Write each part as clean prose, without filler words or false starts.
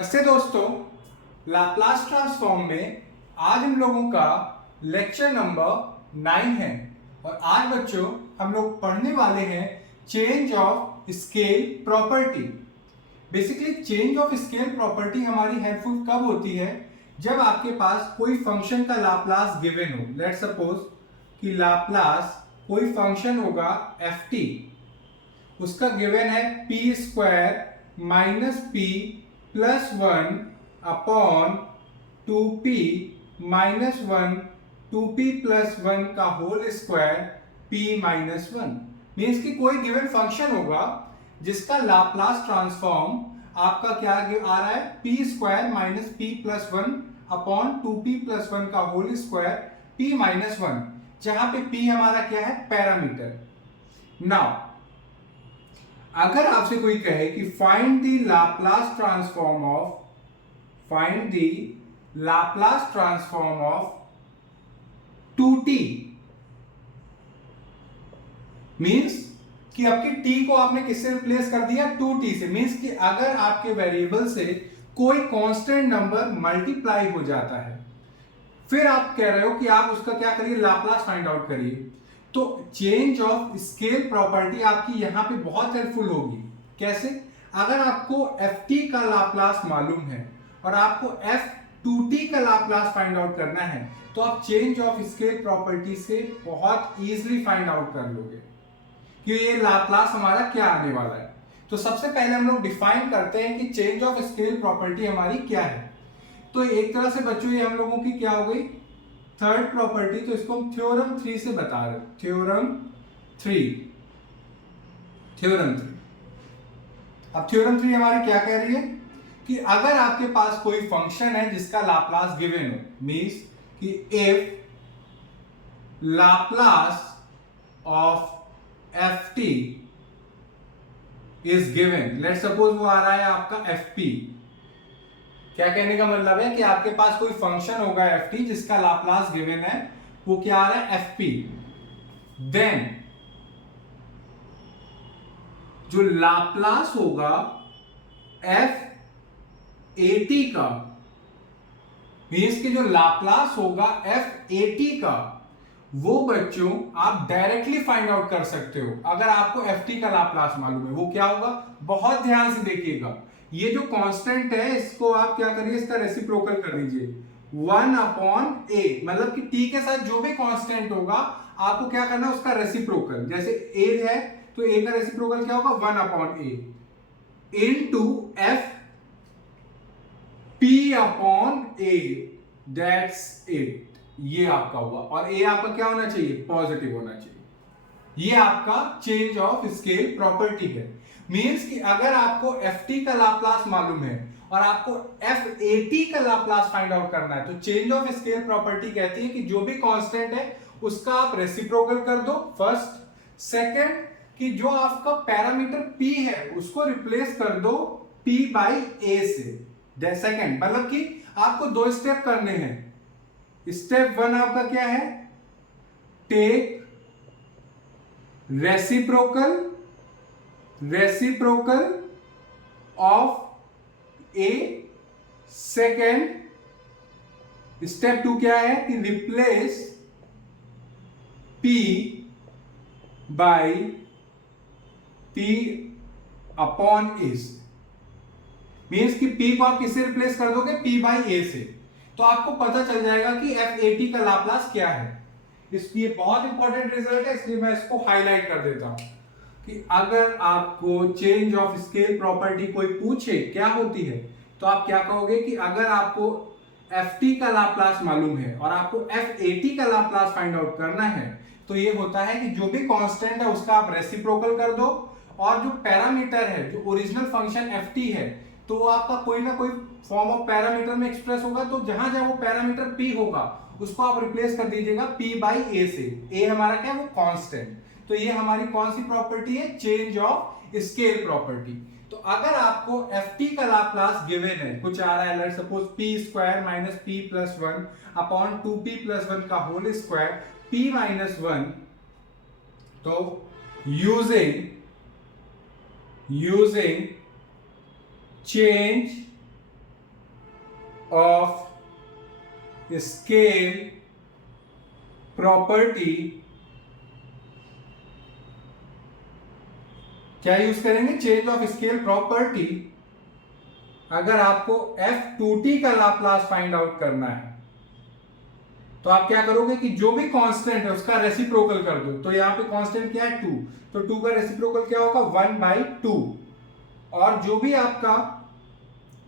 नमस्ते दोस्तों, Laplace transform में आज हम लोगों का लेक्चर नंबर 9 है और आज बच्चों हम लोग पढ़ने वाले हैं change of scale property. Basically change of scale property हमारी हेल्पफुल कब होती है? जब आपके पास कोई फंक्शन का लाप्लास गिवन हो। लेट्स सपोज कि लाप्लास कोई फंक्शन होगा एफ टी, उसका गिवन है P square minus P plus one upon two P minus one two P plus one का whole square P minus one. Means कि कोई गिवन फंक्शन होगा जिसका लाप्लास ट्रांसफॉर्म आपका क्या आ रहा है, P square minus P plus one upon two P plus one का whole square P minus one, जहां पे पी हमारा क्या है, पैरामीटर। नाउ अगर आपसे कोई कहे कि find the Laplace transform of 2t, means कि आपके t को आपने किससे रिप्लेस कर दिया, 2t से। मींस कि अगर आपके वेरिएबल से कोई कांस्टेंट नंबर मल्टीप्लाई हो जाता है, फिर आप कह रहे हो कि आप उसका क्या करिए, लाप्लास फाइंड आउट करिए। तो चेंज ऑफ स्केल प्रॉपर्टी आपकी यहां पे बहुत हेल्पफुल होगी। कैसे? अगर आपको ft का लाप्लास मालूम है और आपको f2t का लाप्लास फाइंड आउट करना है, तो आप चेंज ऑफ स्केल प्रॉपर्टी से बहुत इजीली फाइंड आउट कर लोगे कि ये लाप्लास हमारा क्या आने वाला है। तो सबसे पहले हम लोग डिफाइन करते हैं कि चेंज ऑफ स्केल प्रॉपर्टी हमारी क्या है। तो एक तरह से बच्चों ये हम लोगों की क्या हो गई, थर्ड प्रॉपर्टी। तो इसको हम थ्योरम 3 से बता रहे, थ्योरम 3। अब थ्योरम 3 हमारी क्या कह रही है कि अगर आपके पास कोई फंक्शन है जिसका लाप्लास गिवन हो, मींस कि if Laplace of F T is given, let's suppose वो आ रहा है आपका एफ पी। क्या कहने का मतलब है कि आपके पास कोई फंक्शन होगा एफ टी जिसका लाप्लास गिवन है, वो क्या आ रहा है, एफ पी। देन जो लाप्लास होगा एफ ए टी का, मींस कि जो लाप्लास होगा एफ ए टी का, वो बच्चों आप डायरेक्टली फाइंड आउट कर सकते हो अगर आपको एफ टी का लाप्लास मालूम है। वो क्या होगा, बहुत ध्यान से देखिएगा। ये जो कांस्टेंट है इसको आप क्या करिए, इसका रेसिप्रोकल कर दीजिए, 1 अपॉन ए। मतलब कि टी के साथ जो भी कांस्टेंट होगा आपको क्या करना है, उसका रेसिप्रोकल। जैसे ए है तो ए का रेसिप्रोकल क्या होगा, 1 upon A into F P upon A, that's it. ये आपका हुआ, और ए आपका क्या होना चाहिए, पॉजिटिव होना चाहिए। ये आपका चेंज ऑफ स्केल प्रॉपर्टी है। मींस कि अगर आपको एफ टी का लाप्लास मालूम है और आपको एफ ए टी का लाप्लास फाइंड आउट करना है, तो चेंज ऑफ स्केल प्रॉपर्टी कहती है कि जो भी कांस्टेंट है उसका आप रेसिप्रोकल कर दो, फर्स्ट। सेकंड, कि जो आपका पैरामीटर p है उसको रिप्लेस कर दो p बाई a से। सेकंड मतलब कि आपको दो स्टेप करने हैं। स्टेप 1 आपका क्या है, take reciprocal of a। Second step 2 क्या है कि replace p by p upon a से। मीन्स कि p को आप किससे रिप्लेस कर दोगे, p बाई a से। तो आपको पता चल जाएगा कि एफ ए टी का लाप्लास क्या है। इसलिए बहुत इंपॉर्टेंट रिजल्ट है, इसलिए मैं इसको हाईलाइट कर देता हूं कि अगर आपको चेंज ऑफ स्केल प्रॉपर्टी कोई पूछे क्या होती है, तो आप क्या कहोगे कि अगर आपको एफ टी का लाप्लास मालूम है और आपको एफ ए टी का लाप्लास फाइंड आउट करना है, तो ये होता है कि जो भी कांस्टेंट है उसका आप रेसिप्रोकल कर दो, और जो पैरामीटर है, जो ओरिजिनल फंक्शन एफ टी है, तो वो आपका कोई ना कोई फॉर्म ऑफ पैरामीटर में एक्सप्रेस होगा। तो जहां जहां वो पैरामीटर p होगा उसको आप रिप्लेस कर दीजिएगा p बाई a से। a हमारा क्या है, वो कांस्टेंट। तो ये हमारी कौन सी प्रॉपर्टी है, चेंज ऑफ स्केल प्रॉपर्टी। तो अगर आपको ft का लाप्लास गिवन है, कुछ आ रहा है, let's suppose p square minus p plus one upon 2p plus one का whole square p minus one, तो using change of scale property क्या यूज करेंगे? Change of scale property. अगर आपको f2t का लाप्लास फाइंड आउट करना है तो आप क्या करोगे कि जो भी कांस्टेंट है उसका रेसिप्रोकल कर दो। तो यहां पे कांस्टेंट क्या है? 2, तो 2 का रेसिप्रोकल क्या होगा? 1/2। और जो भी आपका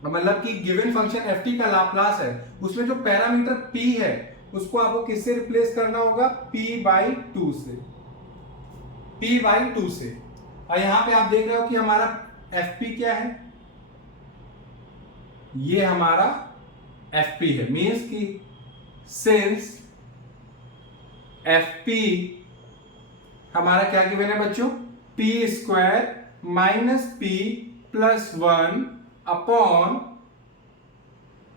मतलब कि गिवन फंक्शन ft का लाप्लास है उसमें जो पैरामीटर p है उसको आपको किससे रिप्लेस करना होगा? p/2 से, p/2 से। और यहां पे आप देख रहे हो कि हमारा fp क्या है? ये हमारा fp है। मींस कि सिंस fp हमारा क्या गिवन है बच्चों? p² minus p plus 1 upon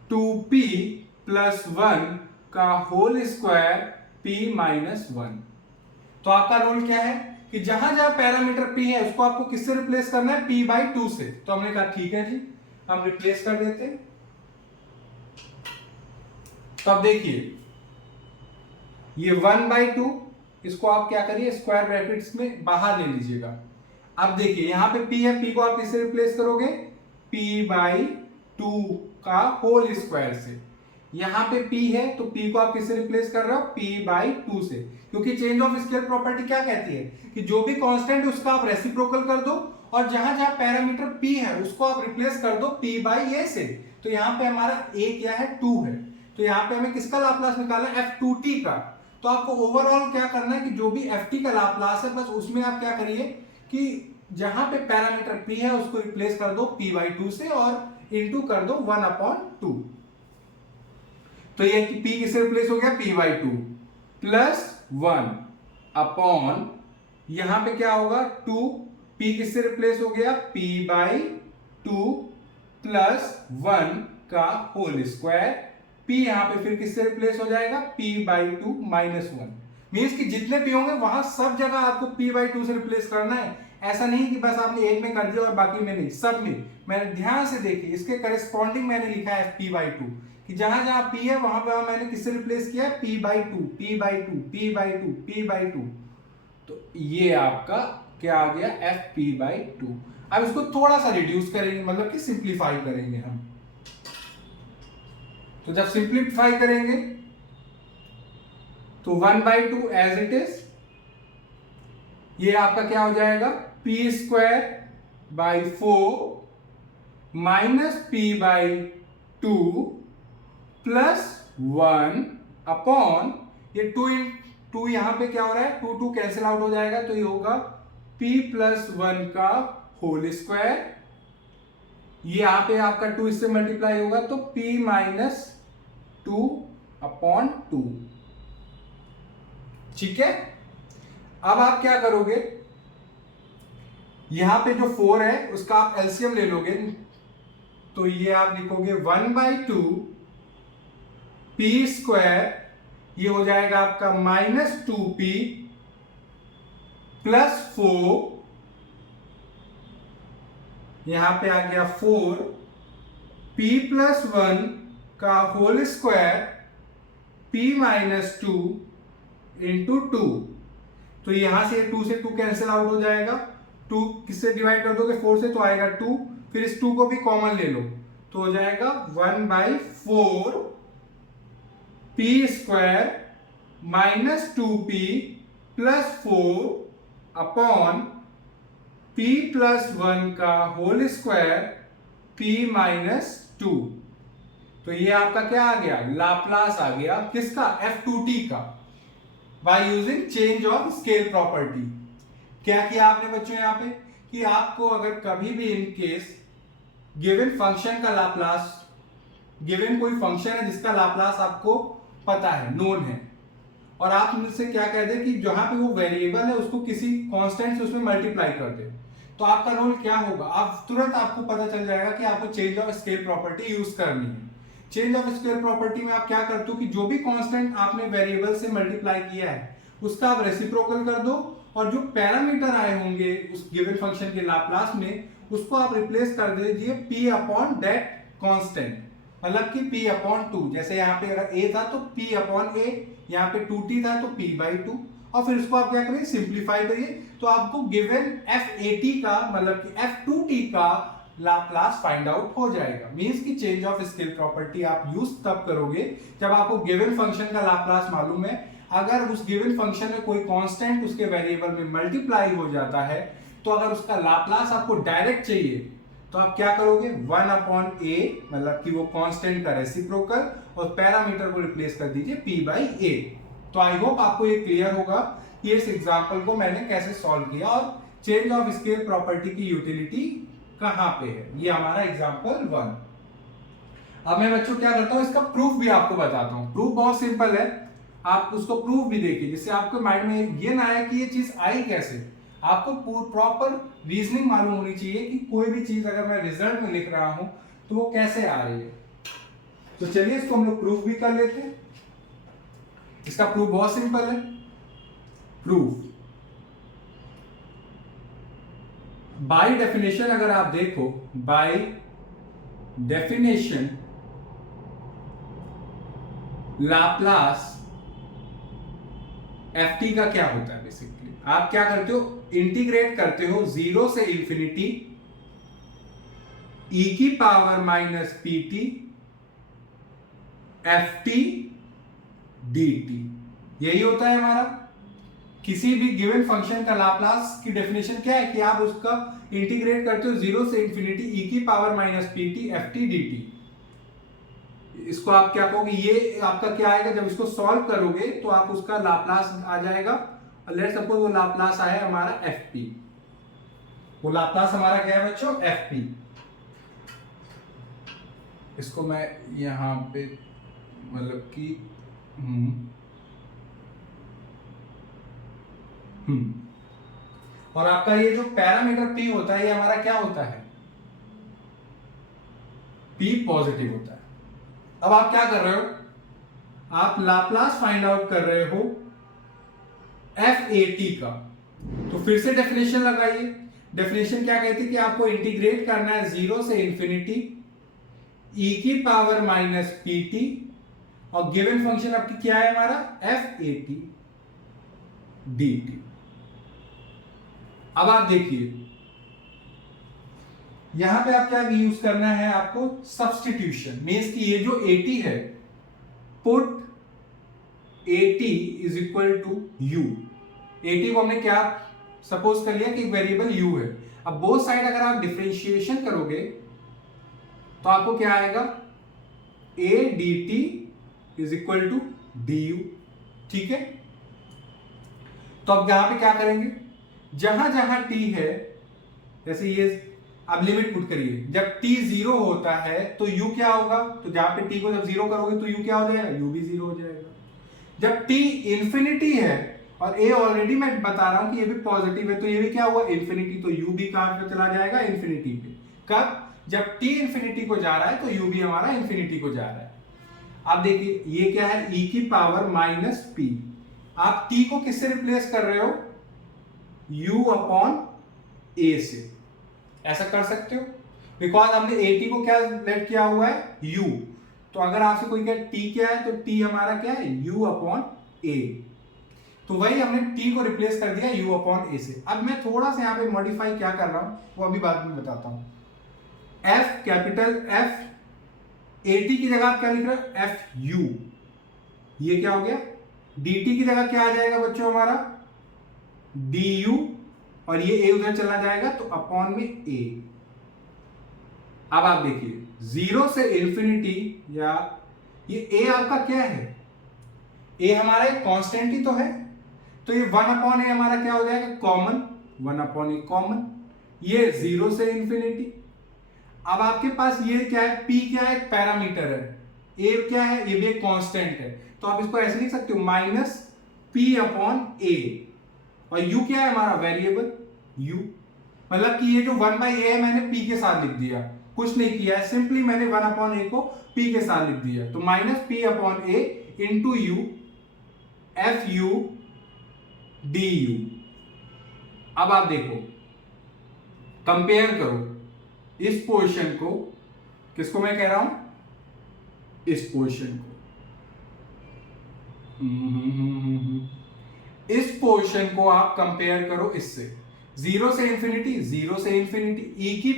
2p plus 1 का होल स्क्वायर p माइनस 1। तो आपका रूल क्या है कि जहां जहां पैरामीटर p है उसको आपको किससे रिप्लेस करना है? p/2 से। तो हमने कहा ठीक है जी, हम रिप्लेस कर देते हैं। तो अब देखिए ये 1/2 इसको आप क्या करिए? स्क्वायर ब्रैकेट्स में बाहर ले लीजिएगा। अब देखिए यहां पे p है, p को आप किससे रिप्लेस करोगे? p/2 का होल स्क्वायर से। यहां पे p है तो p को आप किससे रिप्लेस कर रहे हो? p/2 से। क्योंकि चेंज ऑफ स्केल प्रॉपर्टी क्या कहती है कि जो भी कांस्टेंट है उसका आप रेसिप्रोकल कर दो और जहां जहां पैरामीटर p है उसको आप रिप्लेस कर दो p/a से। तो यहां पे हमारा a क्या है? 2 है। तो यहां पे हमें किसका लाप्लास निकालना है? f2t का। तो आपको ओवरऑल क्या करना है कि जो भी ft का लाप्लास है बस उसमें आप क्या करिए कि जहां पे पैरामीटर p है उसको रिप्लेस कर दो p/2 से और इनटू कर दो 1/2। तो ये p किससे रिप्लेस हो गया? p/2 प्लस 1 अपॉन यहां पे क्या होगा? 2। p किससे रिप्लेस हो गया? p/2 प्लस 1 का होल स्क्वायर। p यहां पे फिर किससे रिप्लेस हो जाएगा? p/2 minus 1। मीन्स कि जितने p होंगे वहां सब जगह आपको p/2 से रिप्लेस करना है। ऐसा नहीं कि बस आपने एक में कर दिया और बाकी में नहीं, सब में। मैंने ध्यान से देखिए इसके करेस्पॉन्डिंग मैंने लिखा है p/2 कि जहां जहां p है वहां पे मैंने किससे रिप्लेस किया है? p/2 p/2 p/2 p/2। तो ये आपका क्या आ गया? fp/2। अब इसको थोड़ा सा रिड्यूस करेंगे, मतलब कि सिंप्लीफाई करेंगे हम। तो जब सिंप्लीफाई करेंगे तो 1/2 एज इट इज, ये आपका क्या हो जाएगा? p² minus p/2 plus 1 upon ये 2 यहां पे क्या हो रहा है? 2 कैंसिल आउट हो जाएगा तो ये होगा p प्लस 1 का होल स्क्वायर। ये यहां पे आपका 2 इससे मल्टीप्लाई होगा तो p माइनस 2 अपॉन 2। ठीक है, अब आप क्या करोगे? यहां पे जो 4 है उसका आप एलसीएम ले लोगे तो ये आप लिखोगे 1/2 p², ये हो जाएगा आपका माइनस 2p प्लस 4, यहां पे आ गया 4 p प्लस 1 का whole square p minus 2 into 2। तो यहां से 2 से 2 कैंसिल आउट हो जाएगा। 2 किससे डिवाइड कर दोगे? 4 से, तो आएगा 2। फिर इस 2 को भी कॉमन ले लो तो हो जाएगा 1/4 p² minus 2p plus 4 upon p plus 1 का होल स्क्वायर p माइनस 2। तो ये आपका क्या आ गया? लाप्लास आ गया किसका? f2t का, by using change of scale property. क्या किया आपने बच्चों यहां पे कि आपको अगर कभी भी इन केस गिवन फंक्शन का लाप्लास, गिवन कोई फंक्शन है जिसका लाप्लास आपको पता है, नोन है, और आप मुझसे क्या कहते हैं कि जहां पे वो वेरिएबल है उसको किसी कांस्टेंट से उसमें मल्टीप्लाई कर दे, तो आपका रोल क्या होगा? आप तुरंत आपको पता चल जाएगा कि आपको change of scale property use करनी है। चेंज ऑफ स्केल प्रॉपर्टी में आप क्या करते हो कि जो भी कांस्टेंट आपने वेरिएबल से मल्टीप्लाई किया है उसका आप रेसिप्रोकल कर दो और जो पैरामीटर आए होंगे उस गिवन फंक्शन के लाप्लास में उसको आप रिप्लेस कर दीजिए p अपॉन दैट कांस्टेंट। मतलब कि p अपॉन 2, जैसे यहाँ पे अगर a था तो p अपॉन a, यहाँ पे 2t था तो p बाई 2, और फिर उसको आप क्या करिए सिंप्लीफाई करिए, तो आपको गिवन f का मतलब कि f2t का लाप्लास फाइंड आउट हो जाएगा। मींस कि चेंज ऑफ स्केल प्रॉपर्टी आप यूज तब करोगे जब आपको गिवन फंक्शन का लाप्लास मालूम है। अगर उस गिवन फंक्शन में कोई कांस्टेंट उसके वेरिएबल में मल्टीप्लाई हो जाता है, तो अगर उसका लाप्लास आपको डायरेक्ट चाहिए तो आप क्या करोगे 1 अपॉन a, मतलब कि वो कांस्टेंट का रेसिप्रोकल, और पैरामीटर को रिप्लेस कर दीजिए p बाई a। तो आई होप आपको ये क्लियर होगा कि इस एग्जांपल को मैंने कैसे सॉल्व किया और चेंज ऑफ स्केल प्रॉपर्टी की यूटिलिटी कहां पे है। ये हमारा एग्जांपल 1। अब मैं बच्चों क्या करता हूं, इसका प्रूफ भी आपको बताता हूं। प्रूफ बहुत सिंपल है, आप उसको प्रूफ भी देखिए जिससे आपके माइंड में ये ना आए कि ये चीज आई कैसे। आपको प्रॉपर रीजनिंग मालूम होनी चाहिए कि कोई भी चीज अगर मैं रिजल्ट में लिख रहा हूं तो वो कैसे आ रही है। तो चलिए इसको हम लोग प्रूफ भी कर लेते हैं। इसका प्रूफ बहुत सिंपल है। प्रूफ बाय डेफिनेशन अगर आप देखो, बाय डेफिनेशन लाप्लास ft का क्या होता है, बेसिकली आप क्या करते हो, इंटीग्रेट करते हो 0 से इंफिनिटी e की power minus pt ft dt। यही होता है हमारा। किसी भी गिवन फंक्शन का लाप्लास की डेफिनेशन क्या है कि आप उसका इंटीग्रेट करते हो 0 से इंफिनिटी e की power minus pt ft dt। इसको आप क्या कहोगे, ये आपका क्या आएगा, जब इसको सॉल्व करोगे तो आप उसका लाप्लास आ जाएगा। लेट्स सपोज वो लाप्लास आया हमारा fp। वो लाप्लास हमारा क्या है बच्चों, fp। इसको मैं यहां पे मतलब कि और आपका ये जो पैरामीटर p होता है ये हमारा क्या होता है, p पॉजिटिव होता है। अब आप क्या कर रहे हो, आप लाप्लास फाइंड आउट कर रहे हो f का। तो फिर से डेफिनेशन लगाइए। डेफिनेशन क्या कहती है कि आपको इंटीग्रेट करना है 0 से इंफिनिटी e की पावर माइनस pt, और गिवन फंक्शन आपकी क्या है हमारा f dt। अब आप देखिए यहां पे आप क्या यूज करना है, आपको सब्स्टिट्यूशन। मींस कि ये जो 80 है, put 80 is equal to u। 80 को हमने क्या सपोज कर लिया कि एक वेरिएबल u है। अब बोथ साइड अगर आप डिफरेंशिएशन करोगे तो आपको क्या आएगा, a dt is equal to du। ठीक है, तो अब यहां पे क्या करेंगे, जहां जहां t है, जैसे ये अब लिमिट पुट करिए, जब t 0 होता है तो u क्या होगा, तो जहां पे t को जब 0 करोगे तो u क्या हो जाएगा, u भी 0 हो जाएगा। जब t इंफिनिटी है और a ऑलरेडी मैं बता रहा हूं कि ये भी पॉजिटिव है, तो ये भी क्या हुआ इंफिनिटी, तो u भी कहां पे चला जाएगा, इंफिनिटी पे। कब, जब t इंफिनिटी को जा रहा है तो u भी हमारा इंफिनिटी को जा रहा है। अब देखिए ये क्या है, e की पावर माइनस p। आप t को किससे रिप्लेस कर रहे हो, u अपॉन a से। ऐसा कर सकते हो बिकॉज हमने 80 को क्या लेट किया हुआ है, u। तो अगर आपसे कोई कहे t क्या है, तो t हमारा क्या है, u अपॉन a। तो वही हमने t को रिप्लेस कर दिया u अपॉन a से। अब मैं थोड़ा सा यहाँ पे मॉडिफाई क्या कर रहा हूं वो अभी बाद में बताता हूं। f कैपिटल F 80 की जगह आप क्या लिख रहे हो, fu। ये क्या हो गया, dt की जगह क्या आ जाएगा बच्चों हमारा du, और ये a उधर चला जाएगा तो अपॉन में a। अब आप देखिए 0 से इंफिनिटी, या ये a आपका क्या है, a हमारा एक कांस्टेंट ही तो है, तो ये 1 अपॉन a हमारा क्या हो जाएगा, कॉमन, 1 अपॉन a कॉमन। ये 0 से इंफिनिटी। अब आपके पास ये क्या है, p क्या है, एक पैरामीटर है, a क्या है, ये भी एक कांस्टेंट है, तो आप इसको ऐसे लिख सकते हो माइनस p अपॉन a, और u क्या है हमारा वेरिएबल u। मतलब कि ये जो 1 बाई a है मैंने p के साथ लिख दिया, कुछ नहीं किया है, सिंपली मैंने 1 अपॉन a को p के साथ लिख दिया, तो minus p upon a into u fu du। अब आप देखो, कंपेयर करो इस पोर्शन को, किसको मैं कह रहा हूं, इस पोर्शन को, इस पोर्शन को आप कंपेयर करो इससे, जीरो से इंफिनिटी, जीरो से इंफिनिटी, ई की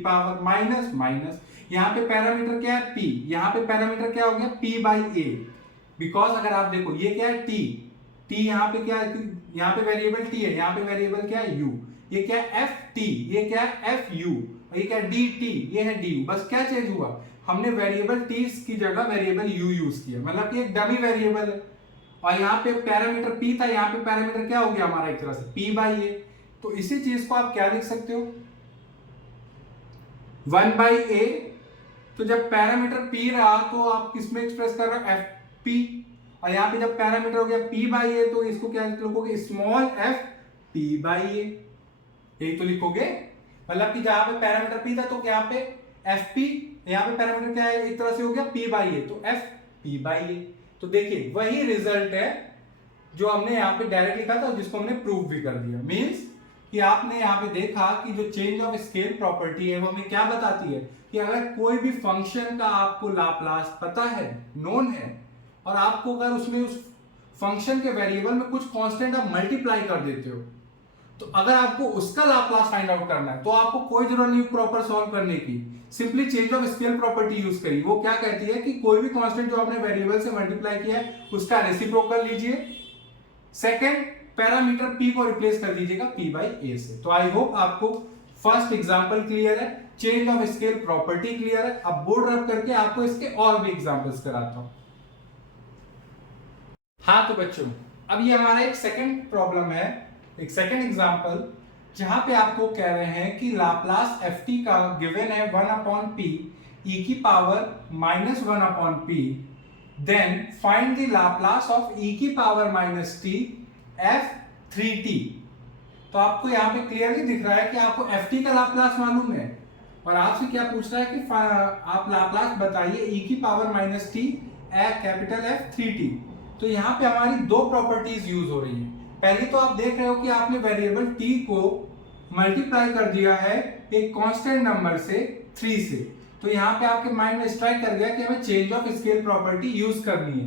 पावर माइनस माइनस, यहां पे पैरामीटर क्या है, पी, यहां पे पैरामीटर क्या हो गया, पी बाई ए। बिकॉज अगर आप देखो ये क्या है, टी, टी यहाँ पे क्या है, यहाँ पे वेरिएबल टी है, यहाँ पे वेरिएबल क्या है, यू, ये क्या है एफ टी, ये क्या है एफ यू, और ये क्या है डी टी, ये है डी यू। बस क्या चेंज हुआ, हमने वेरिएबल टी की जगह वेरिएबल यू यूज किया, मतलब कि एक डमी वेरिएबल है। और यहाँ पे पैरामीटर पी था, यहाँ पे पैरामीटर क्या हो गया हमारा एक तरह से पी बाई ए। तो इसी चीज को आप क्या लिख सकते हो, 1 बाई ए। तो जब पैरामीटर पी रहा तो आप किसमें एक्सप्रेस कर रहे हो, एफ पी, और यहाँ पे जब पैरामीटर हो गया पी बाई ए तो इसको क्या लिखोगे, स्मॉल एफ पी बाई ए, यही तो लिखोगे। मतलब कि जहां पे पैरामीटर पी था तो यहाँ पे एफ पी, यहाँ पे पैरामीटर क्या है, एक तरह से हो गया पी बाई ए, तो एफ पी बाई ए। तो देखिए वही रिजल्ट है जो हमने यहाँ पे डायरेक्ट लिखा था, जिसको हमने प्रूव भी कर दिया। मीन्स कि आपने यहाँ पे देखा कि जो चेंज ऑफ स्केल प्रॉपर्टी है वो हमें क्या बताती है, कि अगर कोई भी फंक्शन का आपको लाप्लास पता है, नोन है, और आपको अगर उसमें उस फंक्शन के वेरिएबल में कुछ कांस्टेंट आप मल्टीप्लाई कर देते हो, तो अगर आपको उसका लाप्लास फाइंड आउट करना है तो आपको कोई जरूरत नहीं प्रॉपर सॉल्व करने की, simply change of scale property use करिए। वो क्या कहती है कि कोई भी कांस्टेंट जो आपने वेरिएबल से मल्टीप्लाई किया है उसका रेसिप्रोकल लीजिए, सेकंड पैरामीटर p को रिप्लेस कर दीजिएगा p बाई a से। तो आई होप आपको फर्स्ट एग्जांपल क्लियर है, change of scale property clear है। अब बोर्ड रब करके आपको इसके और भी एग्जांपल्स कराता हूं। हाँ तो बच्चों, अब ये हमारा एक सेकंड प्रॉब्लम है, एक सेकंड एग्जांपल, जहां पे आपको कह रहे हैं कि लाप्लास ft का गिवन है 1 अपॉन p e की power minus 1 upon p, then find the Laplace of e की पावर माइनस t f3t। तो आपको यहाँ पे क्लियरली दिख रहा है कि आपको ft का लाप्लास मालूम है, और आपसे क्या पूछ रहा है कि आप लाप्लास बताइए e की power minus t capital F3t। तो यहाँ पे हमारी दो प्रॉपर्टीज यूज हो रही है। पहली तो आप देख रहे हो कि आपने वेरिएबल t को मल्टीप्लाई कर दिया है एक कांस्टेंट नंबर से 3 से, तो यहाँ पे आपके माइंड में स्ट्राइक कर गया कि हमें change of scale property use करनी है।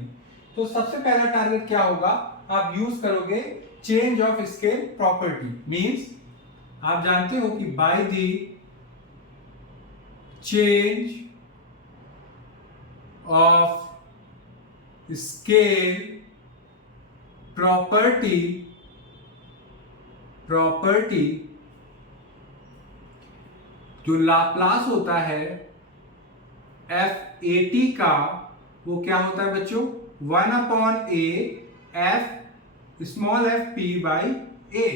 तो सबसे पहला टारगेट क्या होगा, आप यूज करोगे change of scale property. Means आप जानते हो कि by the change of scale property जो लाप्लास होता है एफ ए टी का, वो क्या होता है बच्चों, 1 upon A F small F P by A.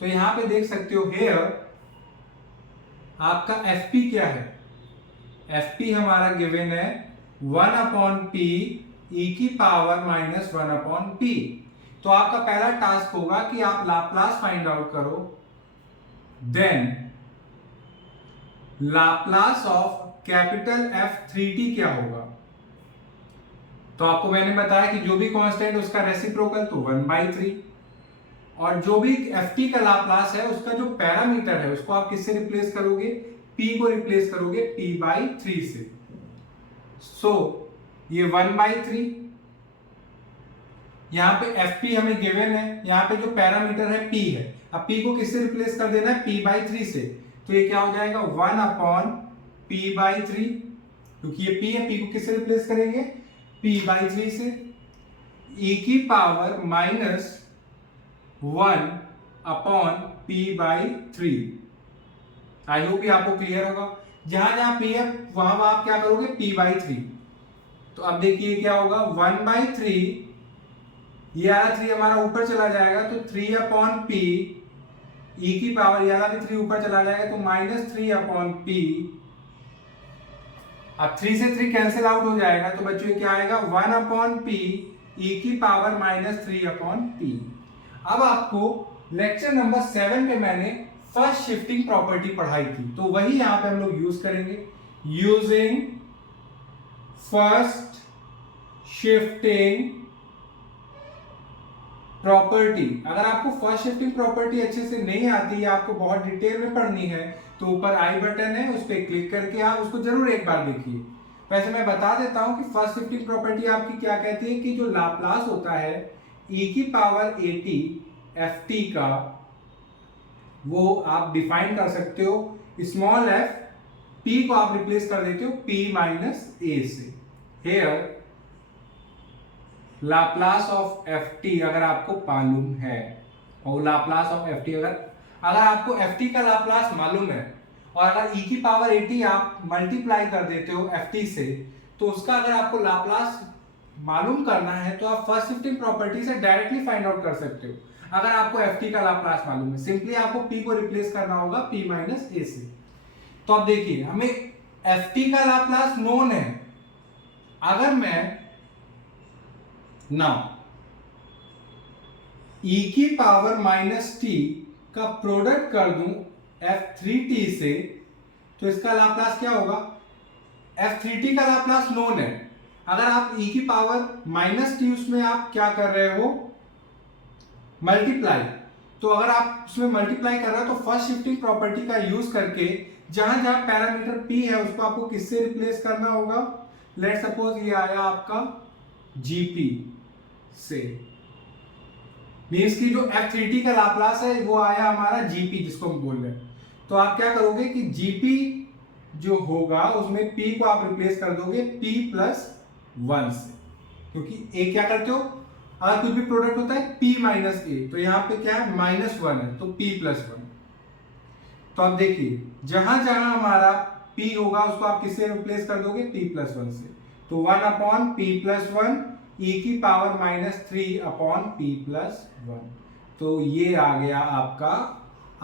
तो यहां पे देख सकते हो हेयर आपका एफ पी क्या है, एफ पी हमारा गिवन है 1 अपॉन पी ई की पावर माइनस 1 अपॉन पी। तो आपका पहला टास्क होगा कि आप लाप्लास फाइंड आउट करो, then Laplace of capital F3t क्या होगा। तो आपको मैंने बताया कि जो भी कांस्टेंट उसका रेसिप्रोकल तो 1/3, और जो भी ft का लाप्लास है उसका जो पैरामीटर है उसको आप किससे रिप्लेस करोगे, p को रिप्लेस करोगे p/3 से। सो ये 1/3, यहां पे fp हमें गिवन है, यहां पे जो पैरामीटर है p है, अब p को किससे रिप्लेस कर देना है, p/3 से। तो ये क्या हो जाएगा 1 अपॉन p/3, क्योंकि ये p है, p को किससे रिप्लेस करेंगे, p/3 से, e की power minus 1 upon p/3। I hope ये आपको क्लियर होगा। जहां जहां p है वहां आप क्या करोगे, p/3। तो अब देखिए क्या होगा, 1/3, ये वाला 3 हमारा ऊपर चला जाएगा तो 3 अपॉन p, e की पावर ये वाला भी 3 ऊपर चला जाएगा तो माइनस 3 अपॉन p। अब 3 से 3 कैंसिल आउट हो जाएगा तो बच्चों क्या आएगा, 1 अपॉन p e की पावर माइनस 3 अपॉन p। अब आपको लेक्चर नंबर 7 पे मैंने फर्स्ट शिफ्टिंग प्रॉपर्टी पढ़ाई थी, तो वही यहां पे हम लोग यूज करेंगे, यूजिंग फर्स्ट शिफ्टिंग प्रॉपर्टी। अगर आपको फर्स्ट शिफ्टिंग प्रॉपर्टी अच्छे से नहीं आती या आपको बहुत डिटेल में पढ़नी है तो ऊपर आई बटन है, उस पर क्लिक करके आप उसको जरूर एक बार देखिए। वैसे मैं बता देता हूं कि फर्स्ट शिफ्टिंग प्रॉपर्टी आपकी क्या कहती है कि जो लाप्लास होता है e की पावर at ft का, वो आप डिफाइन कर सकते हो स्मॉल f, p को आप रिप्लेस कर देते हो p माइनस a से। हेयर लाप्लास ऑफ ft अगर आपको मालूम है, और लाप्लास ऑफ ft अगर आपको ft का लाप्लास मालूम है और अगर e की पावर at आप मल्टीप्लाई कर देते हो ft से, तो उसका अगर आपको लाप्लास मालूम करना है तो आप फर्स्ट शिफ्टिंग प्रॉपर्टी से डायरेक्टली फाइंड आउट कर सकते हो। अगर आपको ft का लाप्लास मालूम है, सिंपली आपको p को रिप्लेस करना होगा p माइनस a से। तो अब देखिए हमें ft का लाप्लास नोन है। अगर मैं नाउ e की पावर माइनस t का प्रोडक्ट कर दूं f3t से, तो इसका लाप्लास क्या होगा? f3t का लाप्लास नोन है। अगर आप e की पावर माइनस t उसमें आप क्या कर रहे हो? मल्टीप्लाई। तो अगर आप उसमें मल्टीप्लाई कर रहे हो तो फर्स्ट शिफ्टिंग प्रॉपर्टी का यूज करके जहां जहां पैरामीटर p है उसको आपको किससे रिप्लेस करना होगा? लेट सपोज ये आया आपका gp से, मीन्स की जो f3t का लाप्लास है वो आया हमारा gp जिसको हम बोल रहे हैं। तो आप क्या करोगे कि gp जो होगा उसमें p को आप रिप्लेस कर दोगे p प्लस 1 से, क्योंकि a क्या करते हो, अगर कुछ भी प्रोडक्ट होता है p माइनस a, तो यहाँ पे क्या है -1 है, तो p प्लस 1। तो अब देखिए जहां जहां हमारा p होगा उसको आप किससे रिप्लेस कर दोगे? p प्लस 1 से। तो 1 अपॉन p प्लस 1 e की पावर -3 अपॉन p प्लस 1। तो ये आ गया आपका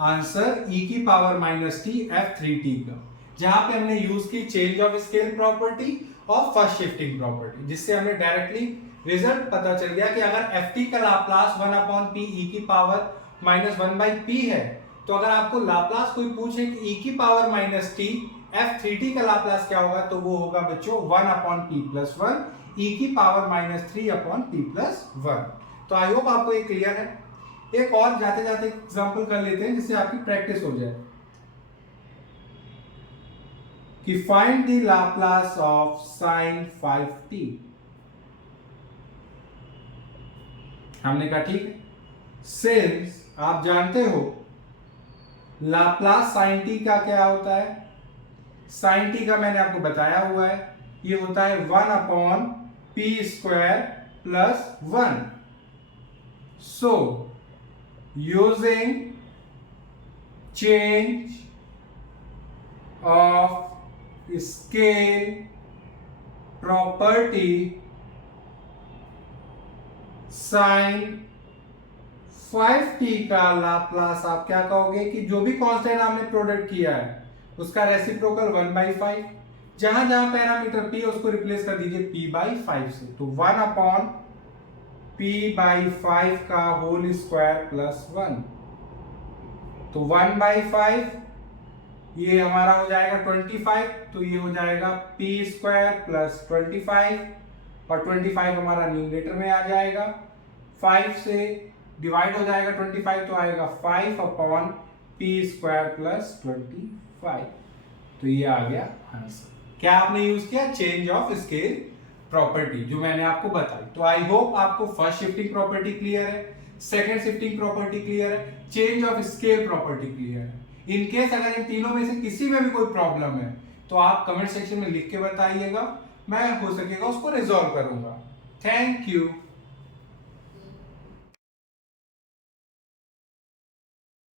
आंसर e की पावर -t f3t का, जहां पे हमने यूज की चेंज ऑफ स्केल प्रॉपर्टी और फर्स्ट शिफ्टिंग प्रॉपर्टी, जिससे हमें डायरेक्टली रिजल्ट पता चल गया कि अगर ft का लाप्लास 1 अपॉन p e की पावर -1/p है, तो अगर आपको लाप्लास कोई पूछे कि e की पावर -t f3t का लाप्लास क्या होगा, तो वो होगा बच्चों 1 अपॉन p प्लस 1 e की पावर -3 अपॉन p प्लस 1। तो आई होप आपको ये क्लियर है। एक और जाते जाते एग्जांपल कर लेते हैं जिससे आपकी प्रैक्टिस हो जाए कि find the Laplace of sin 5t। हमने कहा ठीक है, सिंस आप जानते हो लाप्लास sin t का क्या होता है, sin t का मैंने आपको बताया हुआ है, ये होता है 1 upon p square plus 1। So using change of scale property sin 5t का लाप्लास आप क्या कहोगे कि जो भी कांस्टेंट आपने प्रोडक्ट किया है उसका रेसिप्रोकल 1/5, जहां जहां पैरामीटर p है उसको रिप्लेस कर दीजिए p/5 से। तो 1 अपॉन p/5 का होल स्क्वायर प्लस 1। तो 1/5 ये हमारा हो जाएगा 25, तो ये हो जाएगा p स्क्वायर प्लस 25, और 25 हमारा न्यूमरेटर में आ जाएगा, 5 से डिवाइड हो जाएगा 25 तो आएगा 5 अपॉन p स्क्वायर प्लस 25। तो ये आ गया आंसर। क्या आपने यूज किया? चेंज ऑफ स्केल प्रॉपर्टी, जो मैंने आपको बताई। तो आई होप आपको फर्स्ट शिफ्टिंग प्रॉपर्टी क्लियर है, सेकंड शिफ्टिंग प्रॉपर्टी क्लियर है, change of scale property clear है। इन केस अगर इन तीनों में से किसी में भी कोई प्रॉब्लम है तो आप कमेंट सेक्शन में लिख के बताइएगा, मैं हो सकेगा उसको रिजॉल्व करूंगा। Thank you.